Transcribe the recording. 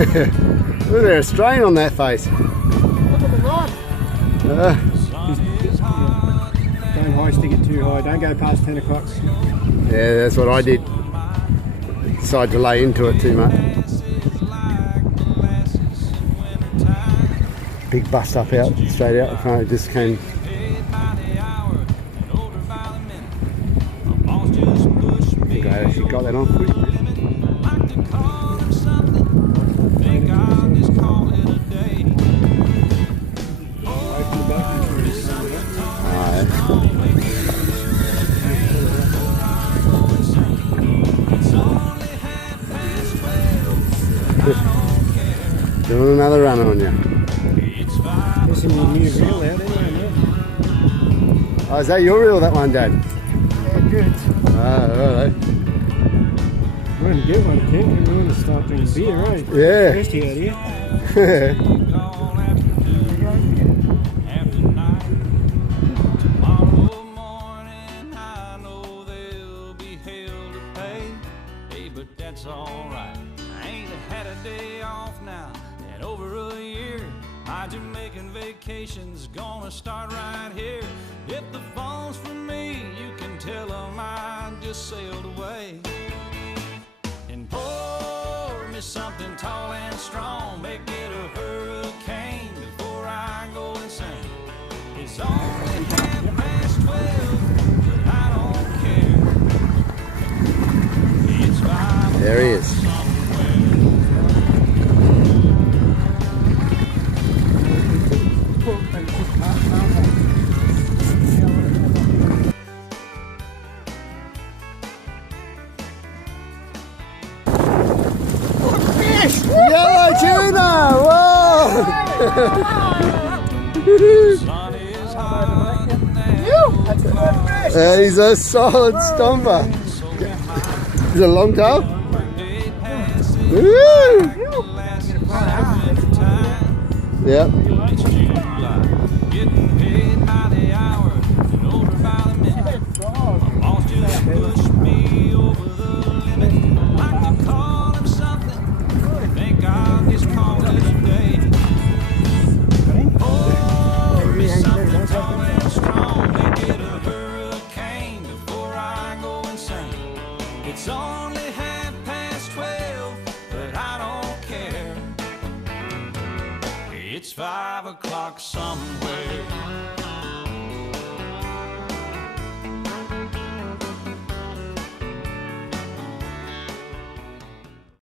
Look, there's a strain on that face. Look at the rod. Don't high stick it too high. Don't go past 10 o'clock. Yeah, that's what I did. Decided to lay into it too much. Big bust up out, straight out the front. It just came. I think I actually got that on quick. Doing another run on you. There's some new reel out anyway. Oh, is that your reel, that one, Dad? Yeah, good. Ah, righto. We're going to get one, Ken. We're going to start drinking beer, right? Yeah. Thirsty out here. That's alright. I ain't had a day off now in over a year. My Jamaican vacation's gonna start right here. If the phone's for me, you can tell them I just sailed away. And pour me something tall and strong, make it a hurricane before I go insane. It's only 12:30, but I don't care. It's 5. There he is. Yellow tuna! Whoa! He's a solid stomper. Is it a long tail? Woo! Yep. It's only 12:30, but I don't care. It's 5 o'clock somewhere.